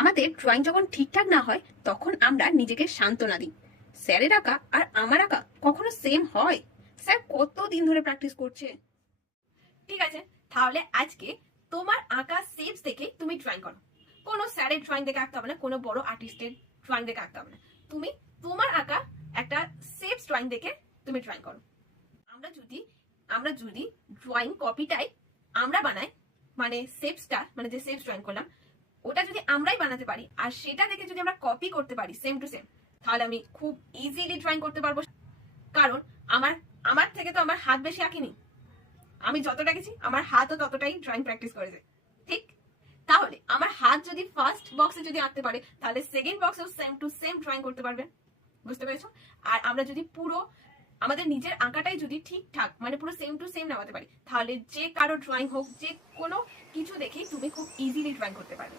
আমাদের ড্রয়িং যখন ঠিকঠাক না হয় তখন আমরা নিজেকে সান্ত্বনা দিই, স্যারের আঁকা আর আমার আঁকা কখনো সেম হয়? স্যার কতদিন ধরে প্র্যাকটিস করছে। ঠিক আছে, তাহলে আজকে তোমার আঁকা শেপস দেখে তুমি ড্রয়িং করো। কোনো স্যারের ড্রয়িং দেখে আঁকতে হবে না, কোনো বড় আর্টিস্টের ড্রয়িং দেখে আঁকতে হবে না। তুমি তোমার আঁকা একটা শেপস ড্রয়িং দেখে তুমি ড্রয়িং করো। আমরা যদি ড্রয়িং কপিটাই আমরা বানাই, মানে শেপসটা, মানে যে শেপস ড্রয়িং করলাম ওটা যদি আমরাই বানাতে পারি আর সেটা দেখে যদি আমরা কপি করতে পারি সেম টু সেম, তাহলে আমি খুব ইজিলি ড্রয়িং করতে পারবো। কারণ আমার আমার থেকে তো আমার হাত বেশি আঁকিনি, আমি যতটা গেছি আমার হাতও ততটাই ড্রয়িং প্র্যাকটিস করেছে। ঠিক, তাহলে আমার হাত যদি ফার্স্ট বক্সে যদি আঁকতে পারে তাহলে সেকেন্ড বক্সেও সেম টু সেম ড্রয়িং করতে পারবে। বুঝতে পেরেছো? আর আমরা যদি পুরো আমাদের নিজের আঁকাটাই যদি ঠিকঠাক মানে পুরো সেম টু সেম নামাতে পারি, তাহলে যে কারো ড্রয়িং হোক, যে কোনো কিছু দেখেই তুমি খুব ইজিলি ড্রয়িং করতে পারবে।